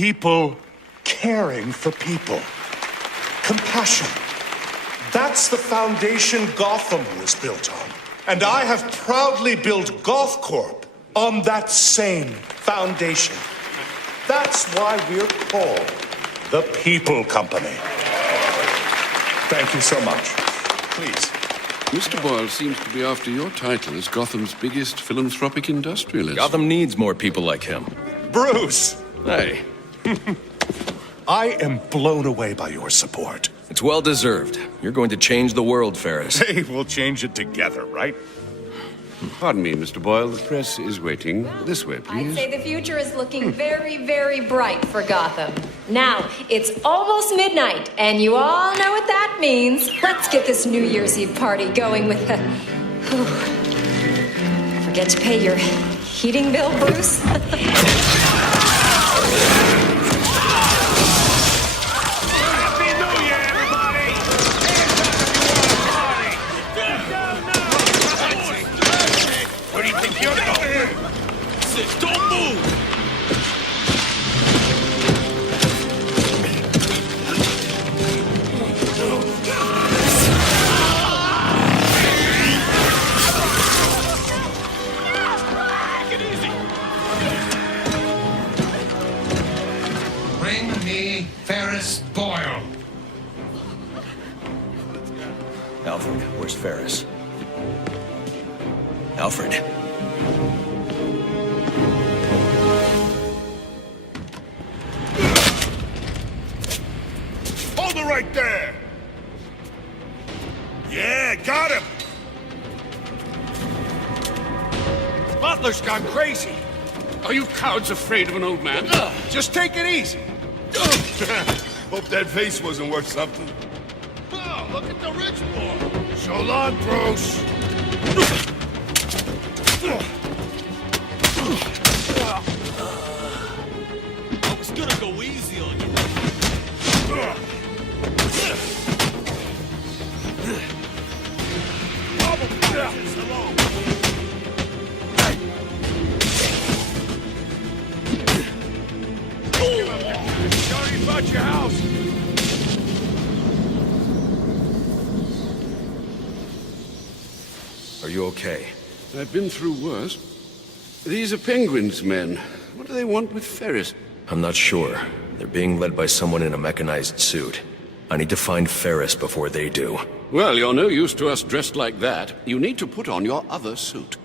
People caring for people. Compassion. That's the foundation Gotham was built on. And I have proudly built Goth Corp on that same foundation. That's why we're called the People Company. Thank you so much. Please. Mr. Boyle seems to be after your title as Gotham's biggest philanthropic industrialist. Gotham needs more people like him. Bruce! Hey, I am blown away by your support. it's well deserved. You're going to change the world, Ferris. Hey, we'll change it together, right? Pardon me, Mr. Boyle. The press is waiting. This way, I'd please. say the future is looking very, very bright for Gotham. Now, it's almost midnight, and you all know what that means. Let's get this New Year's Eve party going with a... Forget to pay your heating bill, Bruce? Happy New Year, everybody! Hands up if you want to party! Where do you think you're going? Don't move! Take it easy! Bring me Ferris Boyle. Alfred, where's Ferris? Alfred. Hold it right there! Yeah, got him! Butler's gone crazy. Are you cowards afraid of an old man? Just take it easy. Hope that vase wasn't worth something. Oh, look at the rich boy. So long, Bruce. I was gonna go easy on you. Sorry about your house. Are you okay? I've been through worse. These are Penguin's men. What do they want with Ferris? I'm not sure. They're being led by someone in a mechanized suit. I need to find Ferris before they do. Well, you're no use to us dressed like that. You need to put on your other suit.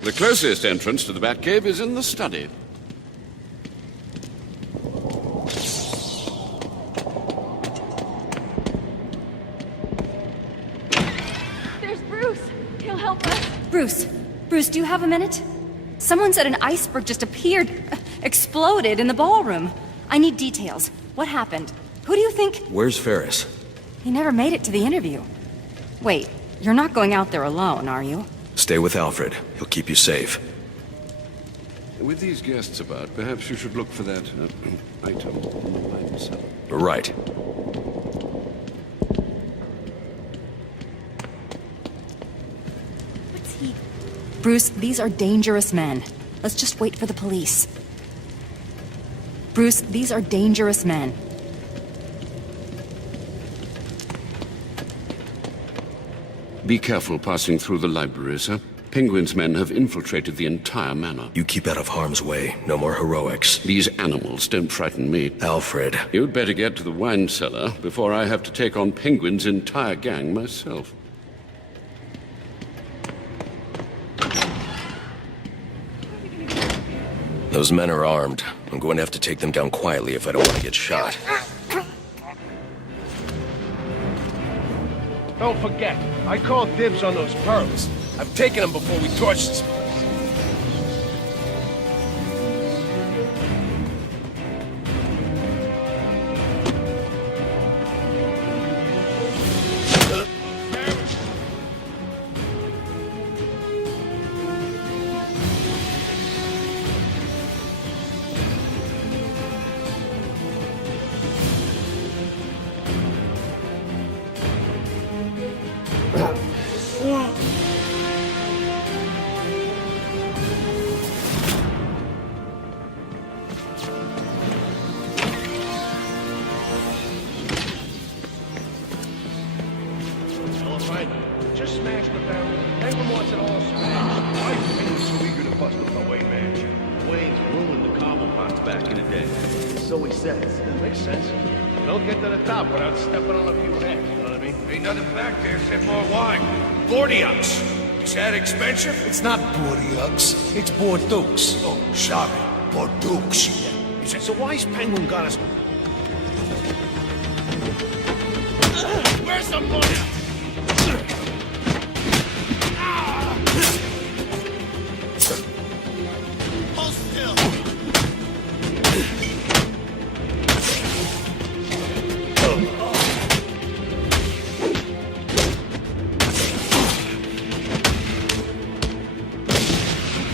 The closest entrance to the Batcave is in the study. There's Bruce. He'll help us. Bruce, do you have a minute? Someone said an iceberg just appeared, exploded in the ballroom. I need details. What happened? Who do you think? Where's Ferris? He never made it to the interview. Wait, you're not going out there alone, are you? Stay with Alfred. He'll keep you safe. With these guests about, perhaps you should look for that item in the wine cellar. Right. What's he... Bruce, these are dangerous men. Let's just wait for the police. Bruce, these are dangerous men. Be careful passing through the library, sir. Penguin's men have infiltrated the entire manor. You keep out of harm's way. No more heroics. These animals don't frighten me. Alfred. You'd better get to the wine cellar before I have to take on Penguin's entire gang myself. Those men are armed. I'm going to have to take them down quietly if I don't want to get shot. Don't forget, I called dibs on those pearls. I'm taking them before we torch this place. just smash the barrel. Everyone wants it all smashed. Why is Wayne so eager to bust up the Wayne mansion? Wayne's ruined the combo pots back in the day. So he says. That makes sense. You don't get to the top without stepping on a few heads, you know what I mean? Ain't nothing back there except more wine. Bordeaux. Is that expensive? It's not Bordeaux. It's Bordeaux. Oh, sorry. Bordeaux. Yeah. So why's Penguin got us... Where's the money? Hold still.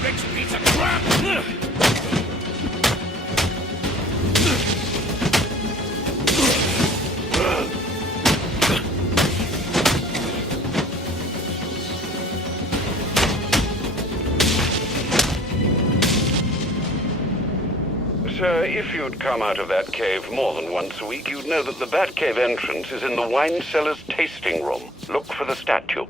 Rich piece of crap! Sir, if you'd come out of that cave more than once a week, you'd know that the Batcave entrance is in the wine cellar's tasting room. Look for the statue.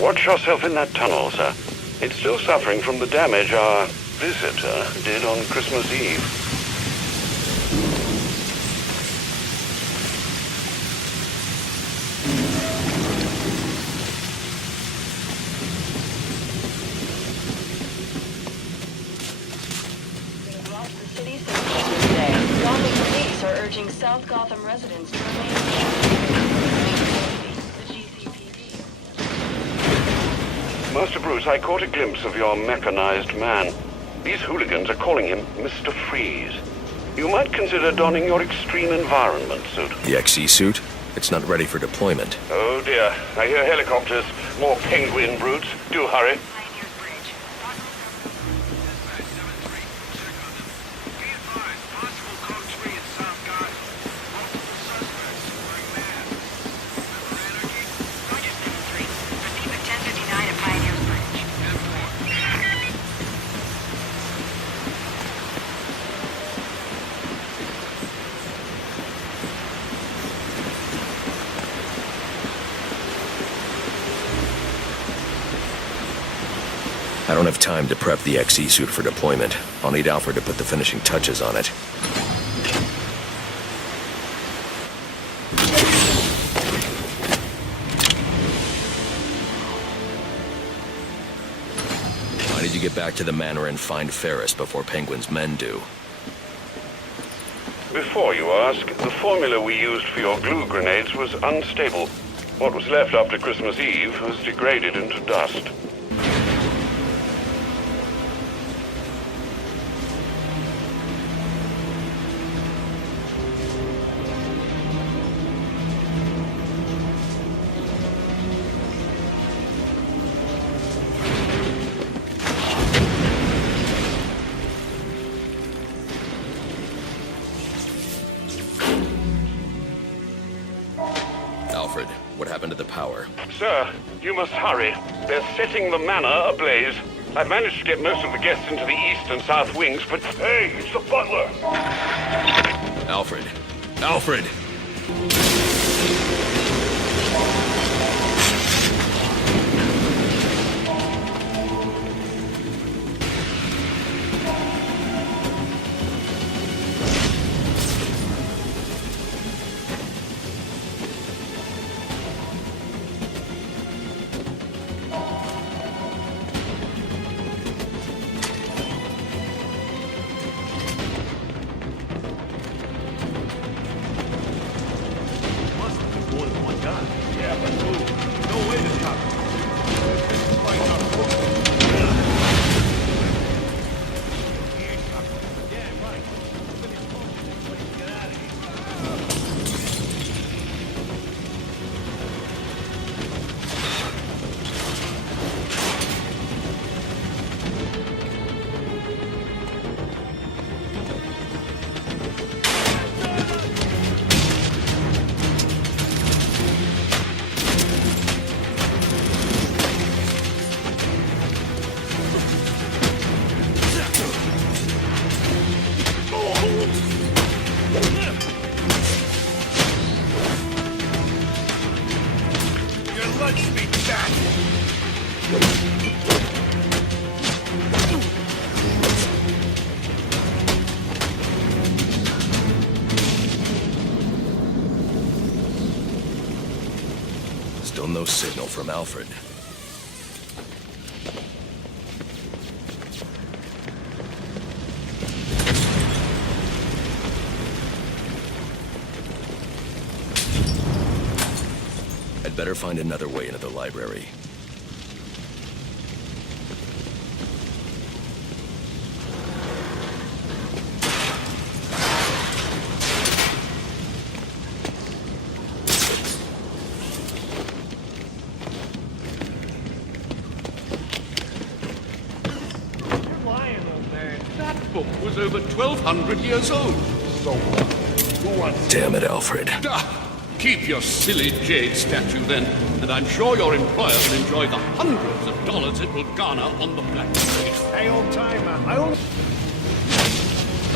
Watch yourself in that tunnel, sir. It's still suffering from the damage our visitor did on Christmas Eve. The city's today. Gotham police are urging South Gotham residents to remain in the GCPD. Master Bruce, I caught a glimpse of your mechanized man. These hooligans are calling him Mr. Freeze. You might consider donning your extreme environment suit. The XE suit? It's not ready for deployment. Oh dear, I hear helicopters. More penguin brutes. Do hurry. I don't have time to prep the XE suit for deployment. I'll need Alfred to put the finishing touches on it. I need to get back to the manor and find Ferris before Penguin's men do. Before you ask, the formula we used for your glue grenades was unstable. What was left after Christmas Eve has degraded into dust. Alfred, what happened to the power? Sir, you must hurry. They're setting the manor ablaze. I've managed to get most of the guests into the east and south wings, but... Hey, it's the butler! Alfred! Alfred! Still no signal from Alfred. I'd better find another way into the library. Book was over 1,200 years old. So, who wants... Damn it, Alfred. Keep your silly jade statue, then, and I'm sure your employer will enjoy the hundreds of dollars it will garner on the black market. Hey, old timer, I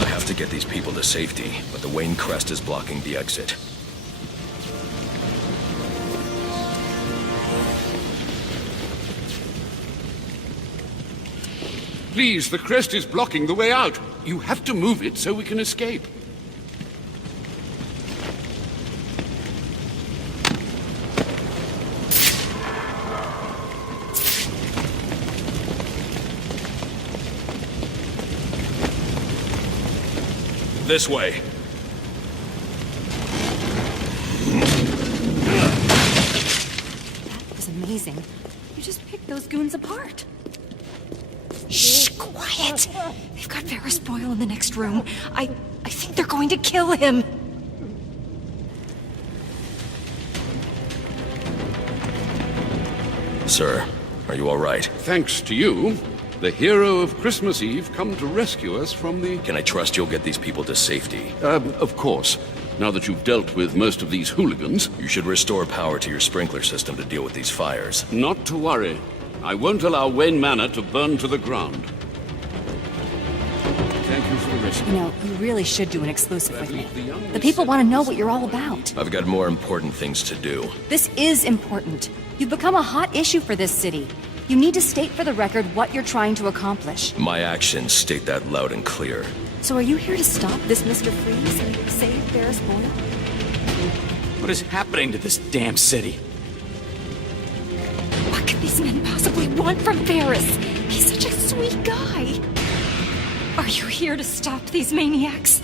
have to get these people to safety, but the Wayne crest is blocking the exit. Please, the crest is blocking the way out. You have to move it so we can escape. This way. That was amazing. You just picked those goons apart. Shh, quiet! They've got Ferris Boyle in the next room. I think they're going to kill him. Sir, are you all right? Thanks to you, the hero of Christmas Eve come to rescue us from the... Can I trust you'll get these people to safety? Of course. Now that you've dealt with most of these hooligans... You should restore power to your sprinkler system to deal with these fires. Not to worry. I won't allow Wayne Manor to burn to the ground. Thank you for the rescue. You know, you really should do an exclusive with me. The people want to know what you're all about. I've got more important things to do. This is important. You've become a hot issue for this city. You need to state for the record what you're trying to accomplish. My actions state that loud and clear. So are you here to stop this Mr. Freeze? Save Ferris Boyle? What is happening to this damn city? What could these men possibly want from Ferris? He's such a sweet guy. Are you here to stop these maniacs?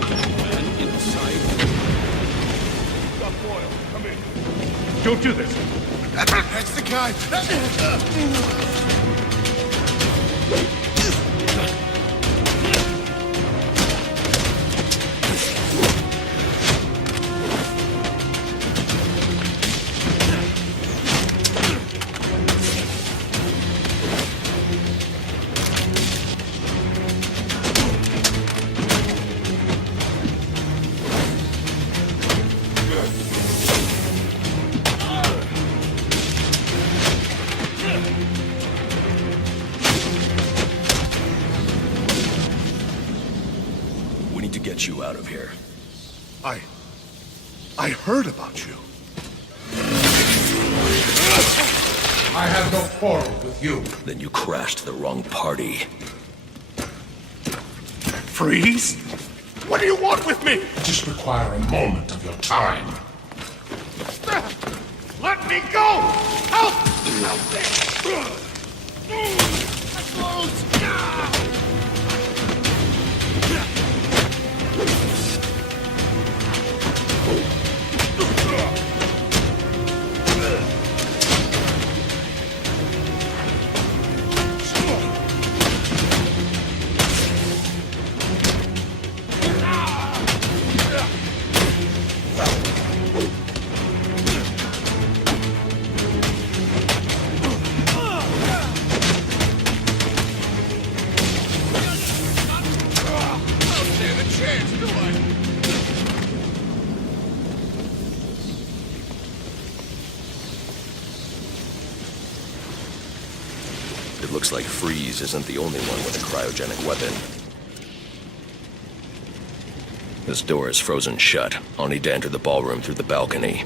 Man inside. Stop Boyle, come in. Don't do this. That's the guy. Get you out of here. I heard about you. I have no quarrel with you. Then you crashed the wrong party. Freeze? What do you want with me? Just require a moment of your time. Let me go! Help! It looks like Freeze isn't the only one with a cryogenic weapon. This door is frozen shut. I'll need to enter the ballroom through the balcony.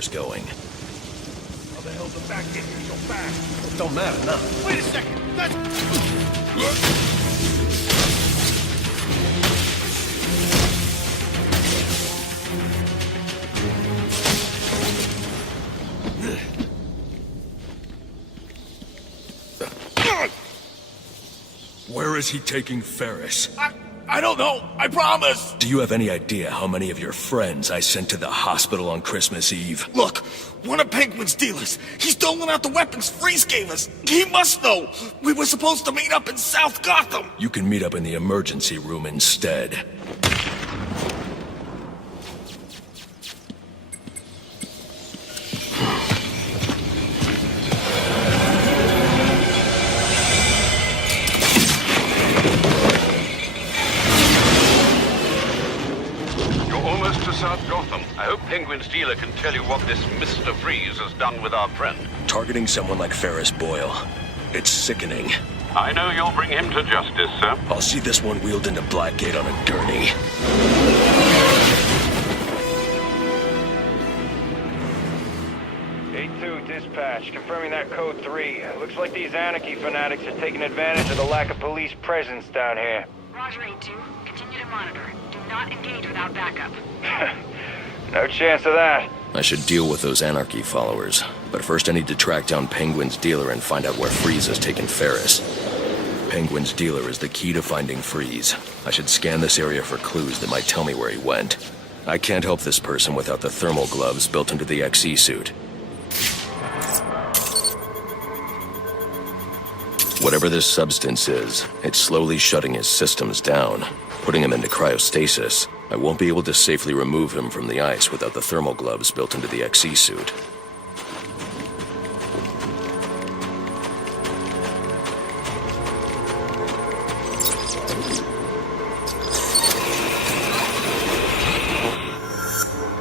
followers going. How the hell did that get here so fast? It don't matter now. Wait a second! That's... Where is he taking Ferris? I don't know. I promise. Do you have any idea how many of your friends I sent to the hospital on Christmas Eve? Look, one of Penguin's dealers. He's doling out the weapons Freeze gave us. He must know. We were supposed to meet up in South Gotham. You can meet up in the emergency room instead. South Gotham. I hope Penguin's dealer can tell you what this Mr. Freeze has done with our friend. Targeting someone like Ferris Boyle. It's sickening. I know you'll bring him to justice, sir. I'll see this one wheeled into Blackgate on a gurney. A2 dispatch, confirming that code 3. Looks like these anarchy fanatics are taking advantage of the lack of police presence down here. Roger, A2. Continue to monitor. Do not engage without backup. No chance of that. I should deal with those anarchy followers. But first I need to track down Penguin's dealer and find out where Freeze has taken Ferris. Penguin's dealer is the key to finding Freeze. I should scan this area for clues that might tell me where he went. I can't help this person without the thermal gloves built into the XE suit. Whatever this substance is, it's slowly shutting his systems down, putting him into cryostasis. I won't be able to safely remove him from the ice without the thermal gloves built into the XE suit.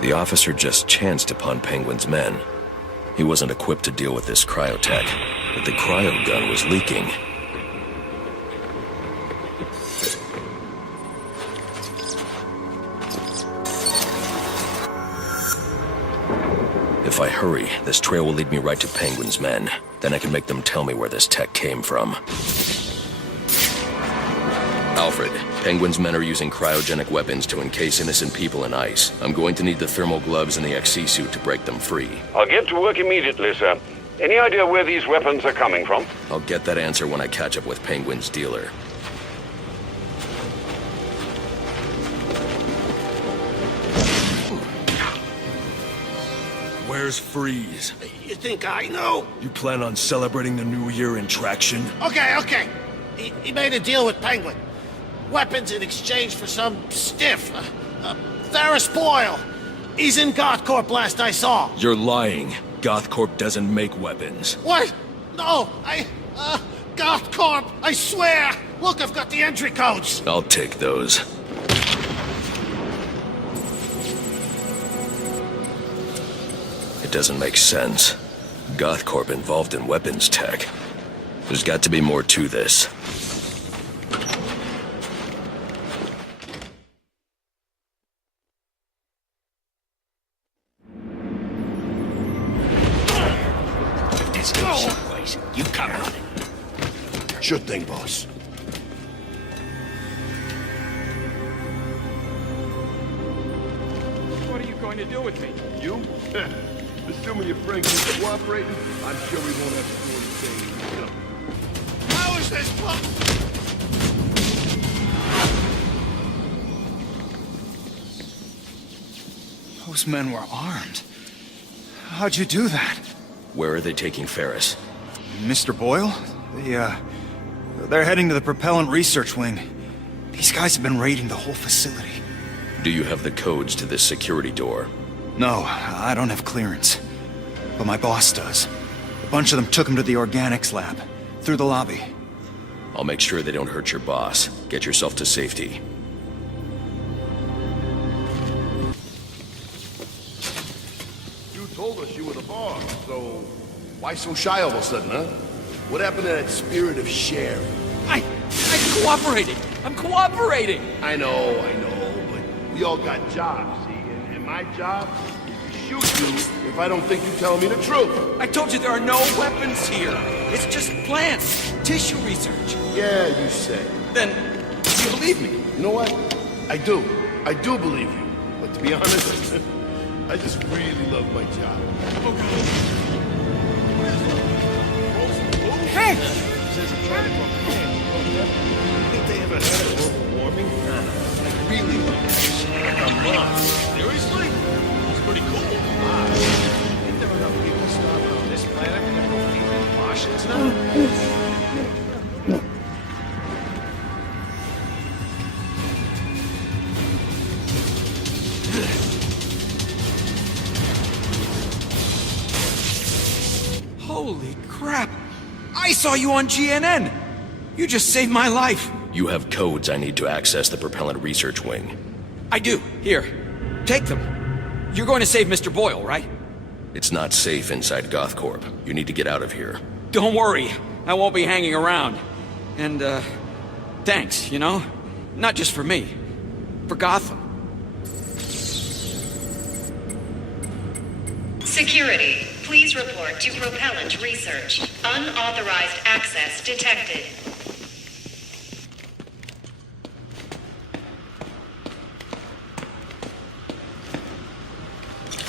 The officer just chanced upon Penguin's men. He wasn't equipped to deal with this cryotech, but the cryo gun was leaking. If I hurry, this trail will lead me right to Penguin's men. Then I can make them tell me where this tech came from. Alfred, Penguin's men are using cryogenic weapons to encase innocent people in ice. I'm going to need the thermal gloves and the XC suit to break them free. I'll get to work immediately, sir. Any idea where these weapons are coming from? I'll get that answer when I catch up with Penguin's dealer. Where's Freeze? You think I know? You plan on celebrating the new year in traction? Okay. He made a deal with Penguin. Weapons in exchange for some stiff. Ferris Boyle. He's in GothCorp last I saw. You're lying. GothCorp doesn't make weapons. What? No, GothCorp, I swear! Look, I've got the entry codes! I'll take those. It doesn't make sense. GothCorp involved in weapons tech. There's got to be more to this. You come on it. Sure thing, boss. What are you going to do with me? You? Assuming your friend keeps cooperating, I'm sure we won't have to do anything. How is this Those men were armed. How'd you do that? Where are they taking Ferris? Mr. Boyle? They're heading to the propellant research wing. These guys have been raiding the whole facility. Do you have the codes to this security door? No, I don't have clearance. But my boss does. A bunch of them took him to the organics lab, through the lobby. I'll make sure they don't hurt your boss. Get yourself to safety. You told us you were the boss, so why so shy all of a sudden, huh? What happened to that spirit of sharing? I cooperated. I'm cooperating. I know, but we all got jobs, see? And my job is to shoot you if I don't think you're telling me the truth. I told you there are no weapons here. It's just plants, tissue research. Yeah, you say. Then, do you believe me? You know what? I do. I do believe you. But to be honest, I just really love my job. Oh, God. Hey! Says I'm trying to grow plants. Think they ever heard of global warming? I really love that shit. Come on. Seriously? It's pretty cool. Think there are enough people starving on this planet to go feed the Martians now? Holy crap! I saw you on GNN! You just saved my life! You have codes I need to access the propellant research wing. I do. Here. Take them. You're going to save Mr. Boyle, right? It's not safe inside GothCorp. You need to get out of here. Don't worry. I won't be hanging around. And, thanks, you know? Not just for me. For Gotham. Security, please report to propellant research. Unauthorized access detected.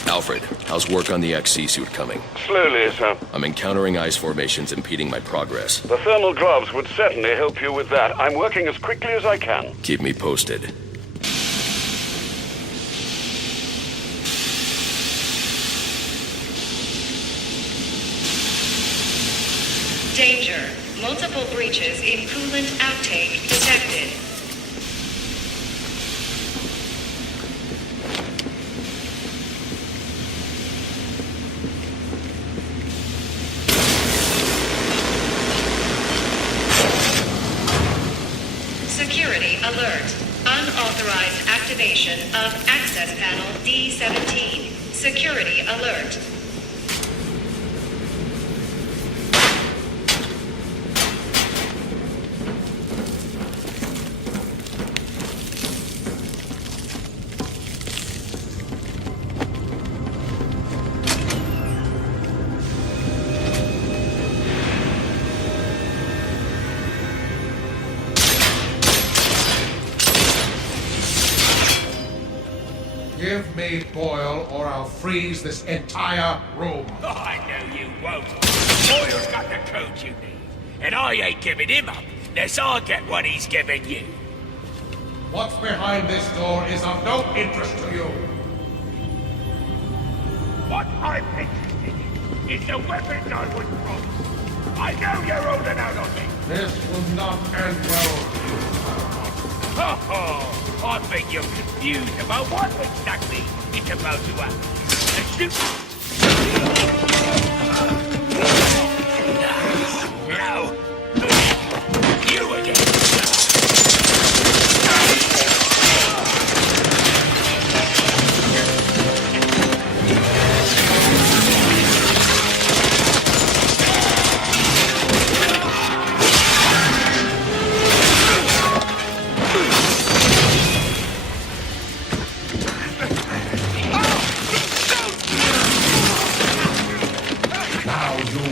Alfred, how's work on the XC suit coming? Slowly, sir. I'm encountering ice formations impeding my progress. The thermal gloves would certainly help you with that. I'm working as quickly as I can. Keep me posted. Danger. Multiple breaches in coolant outtake detected. Security alert. Unauthorized activation of access panel D17. Security alert. Give me Boyle, or I'll freeze this entire room. Oh, I know you won't. Boyle's got the code you need, and I ain't giving him up unless I get what he's giving you. What's behind this door is of no interest to you. What I'm interested in is the weapons I would promise. I know you're holding out on me. This will not end well. Oh, I think you're confused about what exactly is about to happen. Now, you again.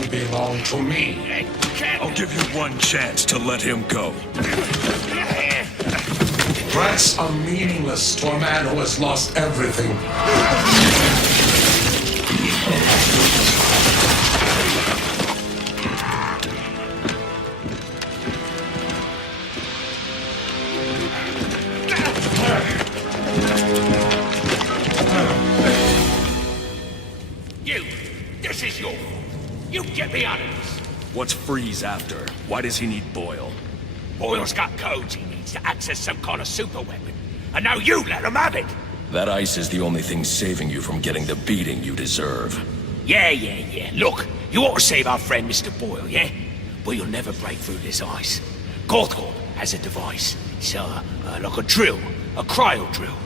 Belong to me. I'll give you one chance to let him go. Threats are meaningless to a man who has lost everything. You, this is your fault. You get me out of this. What's Freeze after? Why does he need Boyle? Boyle's got codes he needs to access some kind of super weapon. And now you let him have it. That ice is the only thing saving you from getting the beating you deserve. Yeah. Look, you ought to save our friend Mr. Boyle, yeah? But you'll never break through this ice. Gothcorp has a device. It's like a drill, a cryo drill.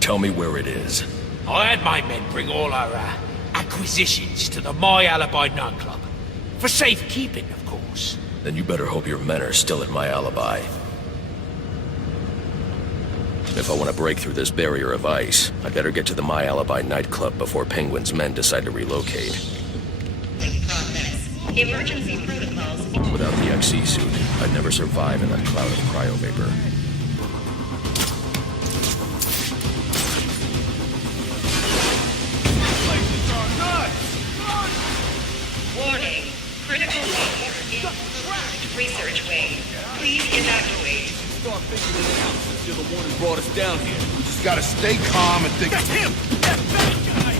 Tell me where it is. I had my men bring all our acquisitions to the My Alibi nightclub. For safekeeping, of course. Then you better hope your men are still at My Alibi. If I want to break through this barrier of ice, I'd better get to the My Alibi nightclub before Penguin's men decide to relocate. Progress. Emergency protocols. Without the XC suit, I'd never survive in that cloud of cryovapor. Warning. Critical failure in research wing. Please evacuate. Start figuring it out since you're the one who brought us down here. We just gotta stay calm and think. That's him! That bad guy!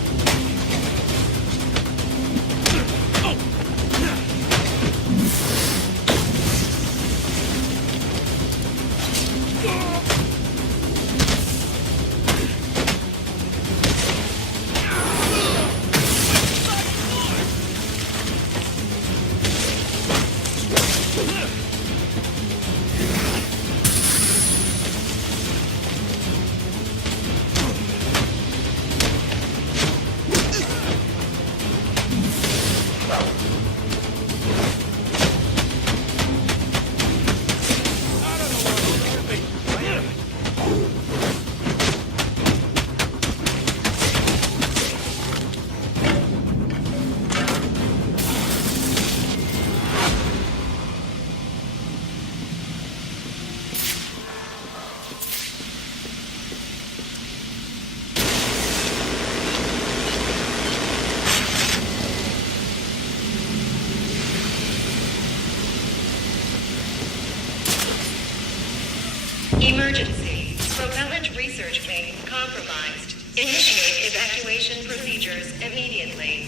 Emergency. Propellant research wing compromised. Initiate evacuation procedures immediately.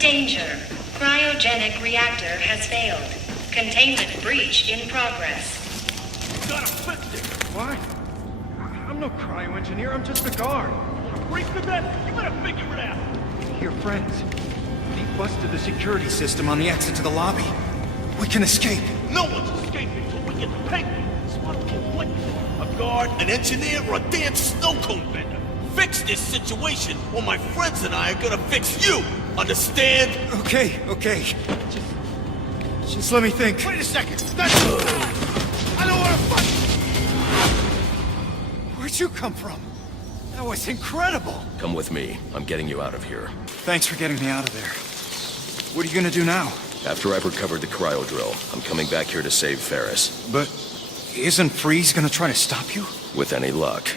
Danger. Cryogenic reactor has failed. Containment breach in progress. Gotta fix it! What? I'm no cryo-engineer, I'm just a guard. Break the net! You better figure it out! Here, friends. He busted the security system on the exit to the lobby. We can escape. No one's escaping till we get the Penguin. Smart what? A guard, an engineer, or a damn snow cone vendor? Fix this situation, or my friends and I are gonna fix you! Understand? Okay. Just let me think. Wait a second! That's... I don't wanna fight! Where'd you come from? That was incredible! Come with me. I'm getting you out of here. Thanks for getting me out of there. What are you gonna do now? After I've recovered the cryo drill, I'm coming back here to save Ferris. But isn't Freeze gonna try to stop you? With any luck.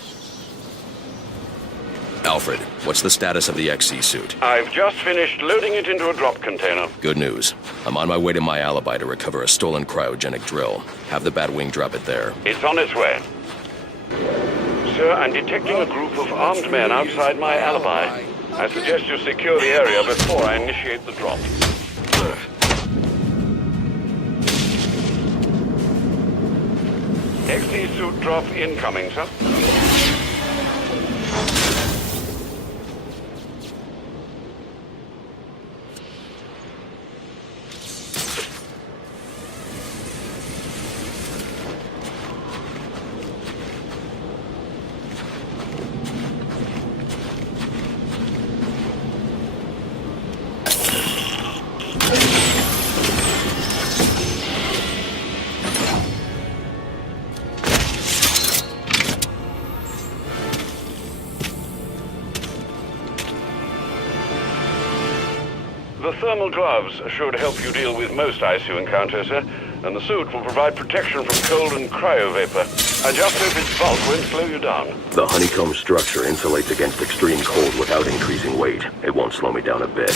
Alfred, what's the status of the XC suit? I've just finished loading it into a drop container. Good news. I'm on my way to My Alibi to recover a stolen cryogenic drill. Have the Batwing drop it there. It's on its way. Sir, I'm detecting a group of armed men outside My Alibi. I suggest you secure the area before I initiate the drop. XC suit drop incoming, sir. The thermal gloves should help you deal with most ice you encounter, sir, and the suit will provide protection from cold and cryovapor. I just hope its bulk won't slow you down. The honeycomb structure insulates against extreme cold without increasing weight. It won't slow me down a bit.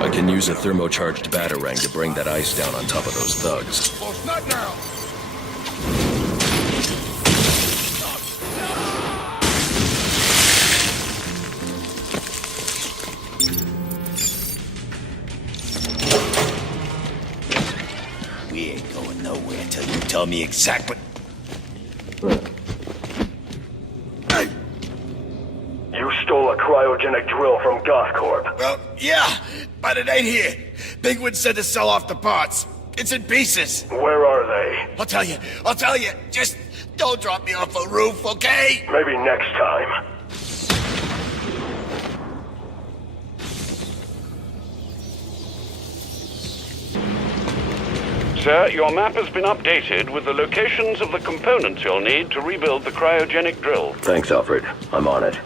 I can use a thermocharged batarang to bring that ice down on top of those thugs. Oh, not now! me exactly. You stole a cryogenic drill from GothCorp. Well, yeah, but it ain't here. Penguin said to sell off the parts. It's in pieces. Where are they? I'll tell you. Just don't drop me off a roof, okay? Maybe next time. Sir, your map has been updated with the locations of the components you'll need to rebuild the cryogenic drill. Thanks, Alfred. I'm on it.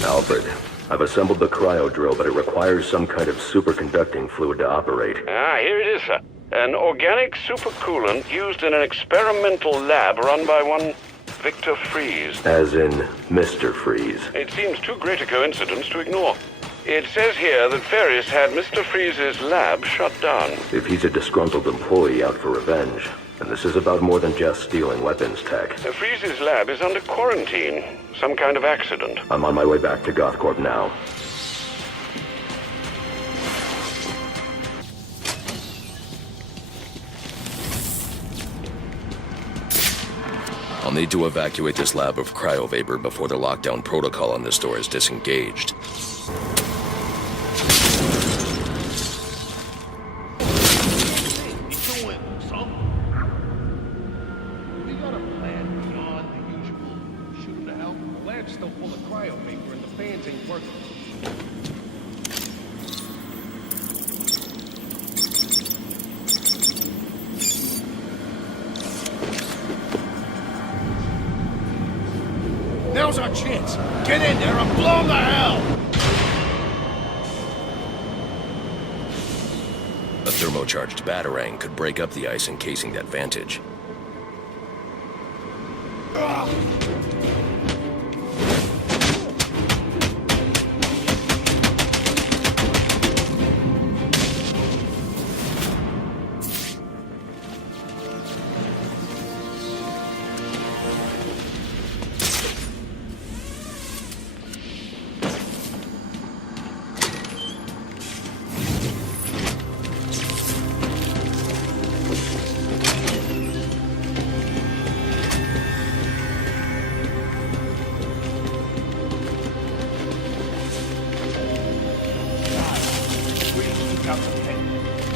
Alfred, I've assembled the cryo drill, but it requires some kind of superconducting fluid to operate. Here it is, sir. An organic supercoolant used in an experimental lab run by one Victor Freeze. As in Mr. Freeze. It seems too great a coincidence to ignore. It says here that Ferris had Mr. Freeze's lab shut down. If he's a disgruntled employee out for revenge, and this is about more than just stealing weapons tech. Freeze's lab is under quarantine. Some kind of accident. I'm on my way back to GothCorp now. I'll need to evacuate this lab of cryovapor before the lockdown protocol on this door is disengaged. Still full of cryo paper and the fans ain't working. Now's our chance. Get in there and blow them to hell! A thermocharged batarang could break up the ice encasing that vantage.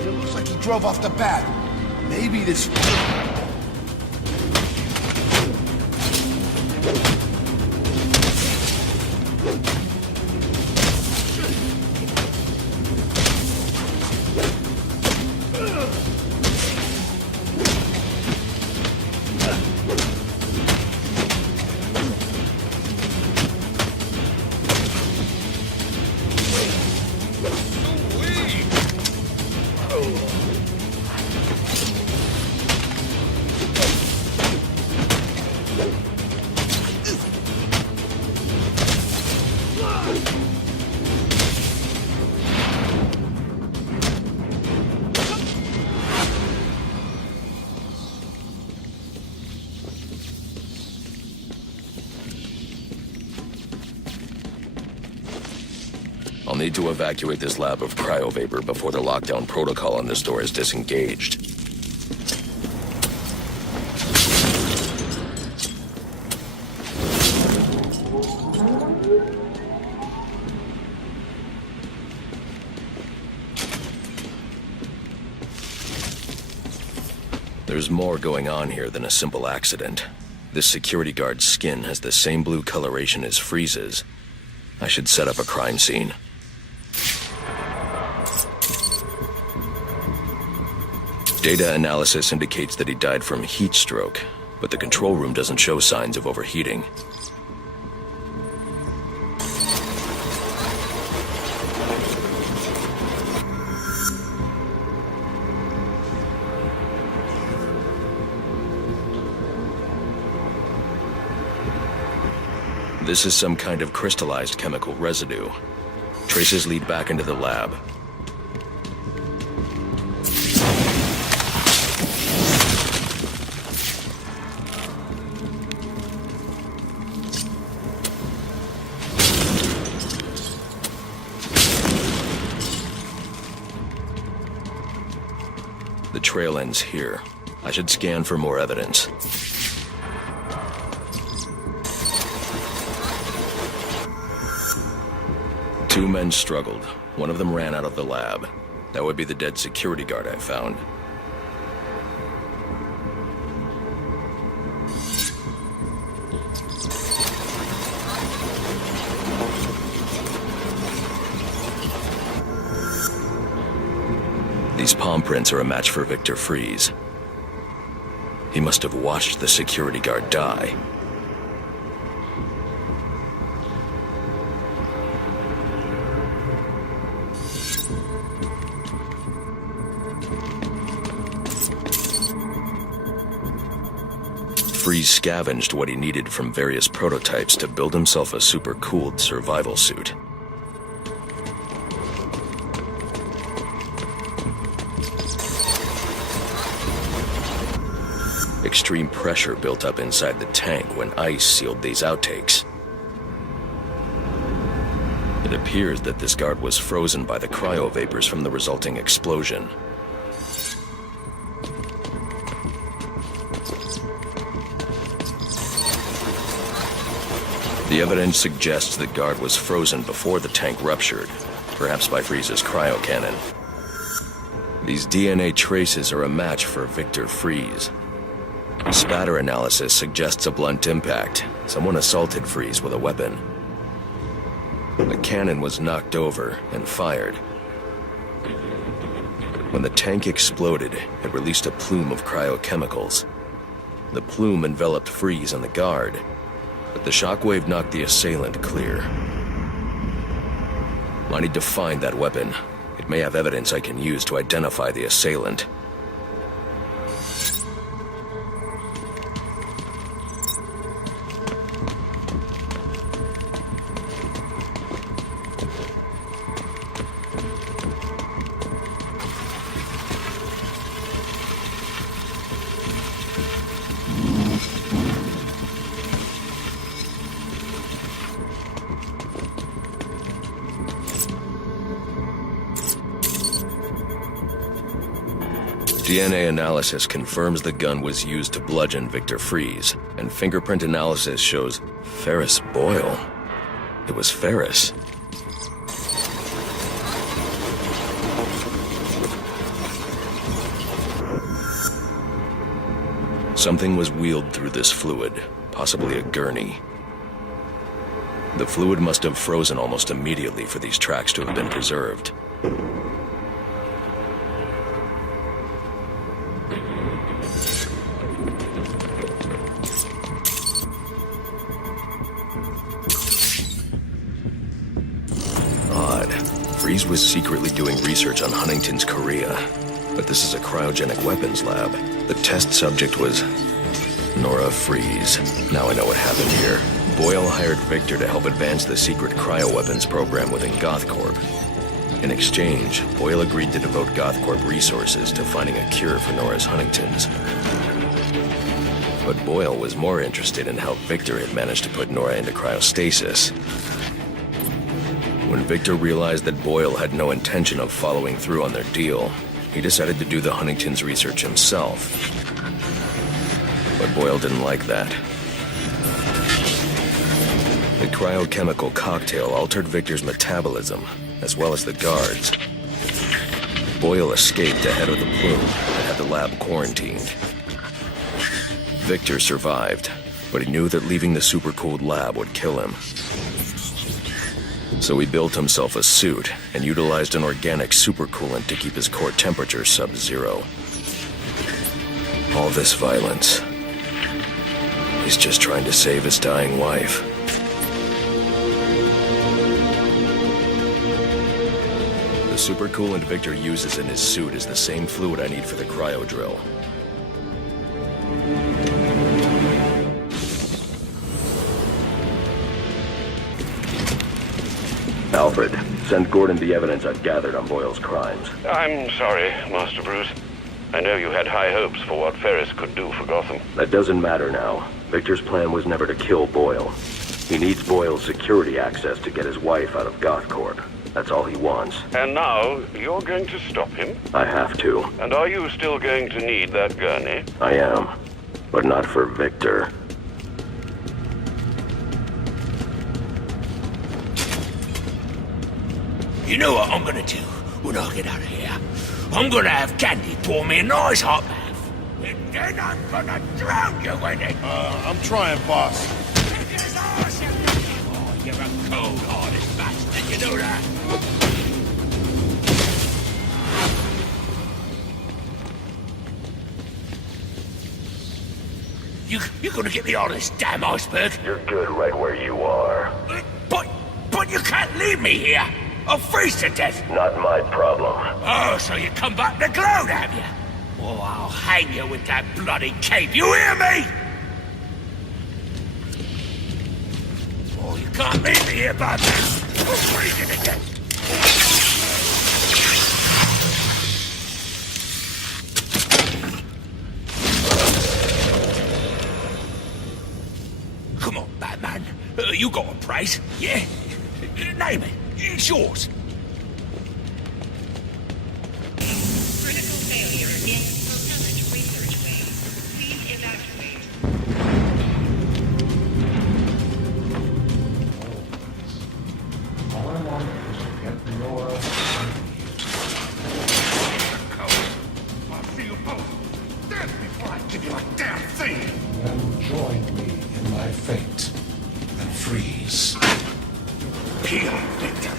It looks like he drove off the bat. Maybe this... I'll need to evacuate this lab of cryovapor before the lockdown protocol on this door is disengaged. There's more going on here than a simple accident. This security guard's skin has the same blue coloration as Freeze's. I should set up a crime scene. Data analysis indicates that he died from heat stroke, but the control room doesn't show signs of overheating. This is some kind of crystallized chemical residue. Traces lead back into the lab. trail ends here. I should scan for more evidence. Two men struggled. One of them ran out of the lab. That would be the dead security guard I found. These palm prints are a match for Victor Freeze. He must have watched the security guard die. Freeze scavenged what he needed from various prototypes to build himself a super-cooled survival suit. Extreme pressure built up inside the tank when ice sealed these outtakes. It appears that this guard was frozen by the cryovapors from the resulting explosion. The evidence suggests the guard was frozen before the tank ruptured, perhaps by Freeze's cryocannon. These DNA traces are a match for Victor Freeze. Spatter analysis suggests a blunt impact. Someone assaulted Freeze with a weapon. The cannon was knocked over and fired. When the tank exploded, it released a plume of cryochemicals. The plume enveloped Freeze and the guard, but the shockwave knocked the assailant clear. I need to find that weapon. It may have evidence I can use to identify the assailant. DNA analysis confirms the gun was used to bludgeon Victor Freeze, and fingerprint analysis shows Ferris Boyle. It was Ferris. Something was wheeled through this fluid, possibly a gurney. The fluid must have frozen almost immediately for these tracks to have been preserved. Freeze was secretly doing research on Huntington's Korea, but this is a cryogenic weapons lab. The test subject was Nora Freeze. Now I know what happened here. Boyle hired Victor to help advance the secret cryoweapons program within GothCorp. In exchange, Boyle agreed to devote GothCorp resources to finding a cure for Nora's Huntington's. But Boyle was more interested in how Victor had managed to put Nora into cryostasis. When Victor realized that Boyle had no intention of following through on their deal, he decided to do the Huntington's research himself. But Boyle didn't like that. The cryochemical cocktail altered Victor's metabolism, as well as the guards. Boyle escaped ahead of the plume and had the lab quarantined. Victor survived, but he knew that leaving the supercooled lab would kill him. So he built himself a suit and utilized an organic supercoolant to keep his core temperature sub-zero. All this violence. He's just trying to save his dying wife. The supercoolant Victor uses in his suit is the same fluid I need for the cryo drill. Alfred, send Gordon the evidence I've gathered on Boyle's crimes. I'm sorry, Master Bruce. I know you had high hopes for what Ferris could do for Gotham. That doesn't matter now. Victor's plan was never to kill Boyle. He needs Boyle's security access to get his wife out of GothCorp. That's all he wants. And now, you're going to stop him? I have to. And are you still going to need that gurney? I am. But not for Victor. You know what I'm gonna do when I get out of here? I'm gonna have Candy pour me a nice hot bath. And then I'm gonna drown you in it. I'm trying, boss. Oh, you're a cold-hearted bastard, you know that? You're gonna get me on this damn iceberg? You're good right where you are. But you can't leave me here. I'll freeze to death. Not my problem. Oh, so you come back to gloat, have you? Oh, I'll hang you with that bloody cape, you hear me? Oh, you can't leave me here, bud. I'm freezing to death. Come on, Batman. You got a price, yeah? Name it. It's yours. Critical failure in propellant research wing. Please evacuate. All I want is to get Nora. I'll see you both dead before I give you a damn thing. Then join me in my fate and freeze. Here, Victor.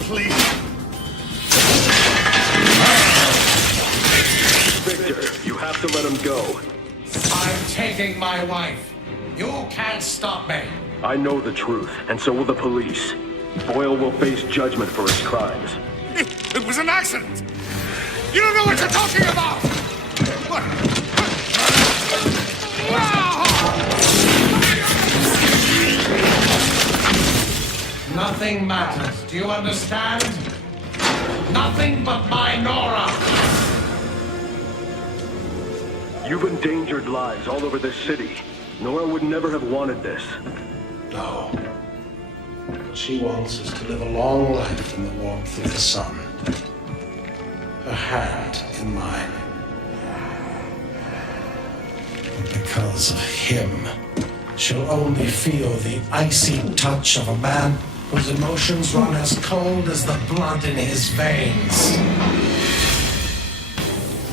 Please. Victor, you have to let him go. I'm taking my wife. You can't stop me. I know the truth, and so will the police. Boyle will face judgment for his crimes. It was an accident. You don't know what you're talking about. What? Nothing matters. Do you understand? Nothing but my Nora. You've endangered lives all over this city. Nora would never have wanted this. No. What she wants is to live a long life in the warmth of the sun. Her hand in mine. But because of him, she'll only feel the icy touch of a man whose emotions run as cold as the blood in his veins.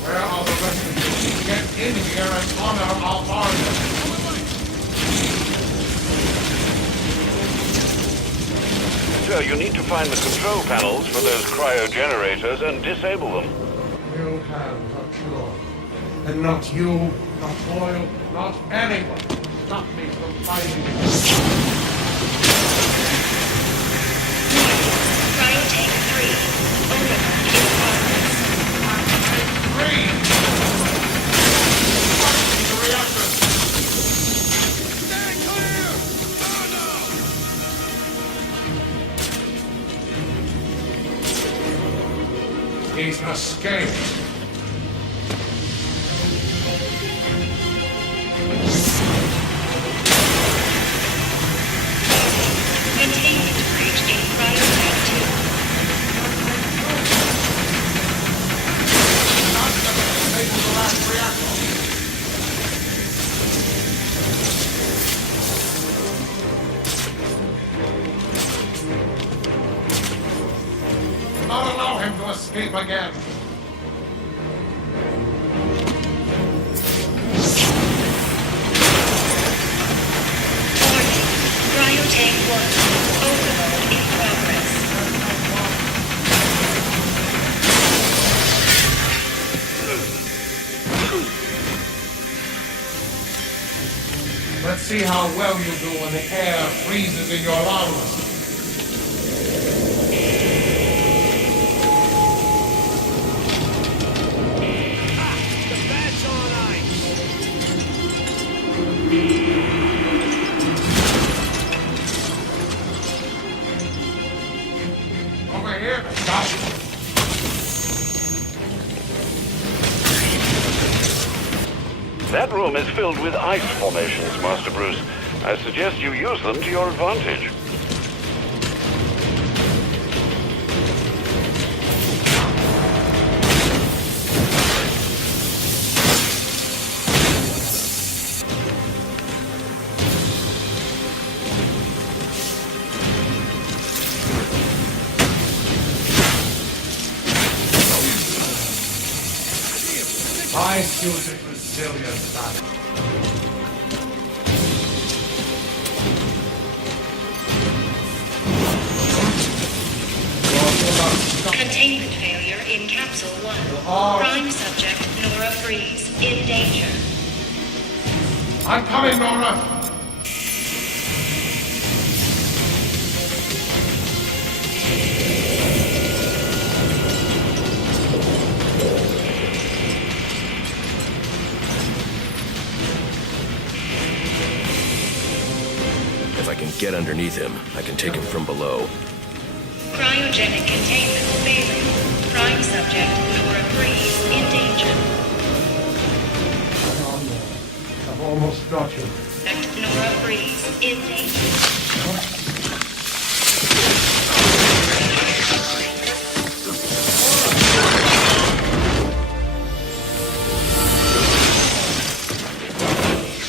Where are the rest of you? Get in here and honor our bargain. Sir, you need to find the control panels for those cryogenerators and disable them. We'll have a cure. And not you, not Boyle, not anyone. Stop me from fighting. Cryotank 3. Overload in progress. 3! The reactor! Stand clear! Oh, no! He's escaped. Containment breach in Cryotank 2. Take the last reactor. Not allow him to escape again. Cryotank 1. Overload in progress. Let's see how well you do when the air freezes in your lungs. The bat's on ice! Over here, stop. That room is filled with ice formations, Master Bruce. I suggest you use them to your advantage. therapeutic resilience that. Containment failure in Capsule 1. Prime subject Nora Freeze in danger. I'm coming, Nora! If I can get underneath him, I can take him from below. Cryogenic containment failing. Prime subject Nora Freeze in danger. Hang on, Nora. I've almost got you. Subject Nora Freeze in danger.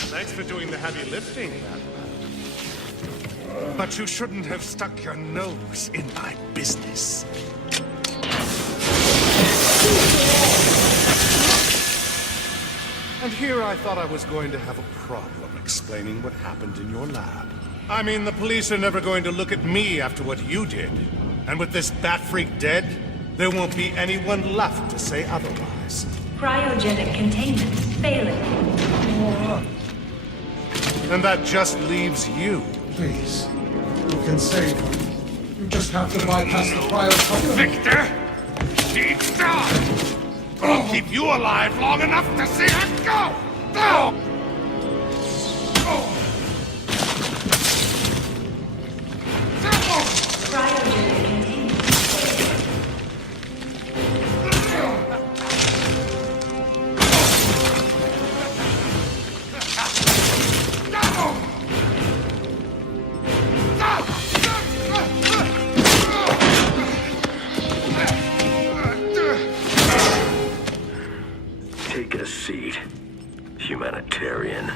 Thanks for doing the heavy lifting, Batman. But you shouldn't have stuck your nose in my business. And here I thought I was going to have a problem explaining what happened in your lab. I mean, the police are never going to look at me after what you did. And with this bat freak dead, there won't be anyone left to say otherwise. Cryogenic containment failing. And that just leaves you. Please. You can save her. You just have to bypass the cryo. Victor! She's done! I'll keep you alive long enough to see her go! Go! Take a seat, humanitarian.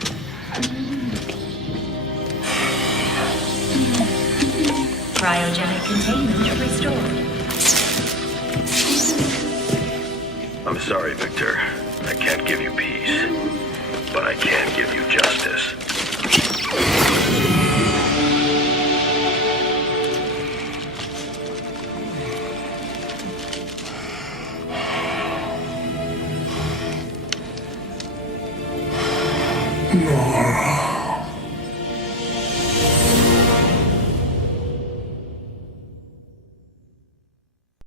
Cryogenic containment restored. I'm sorry, Victor. I can't give you peace, but I can give you justice. Nora.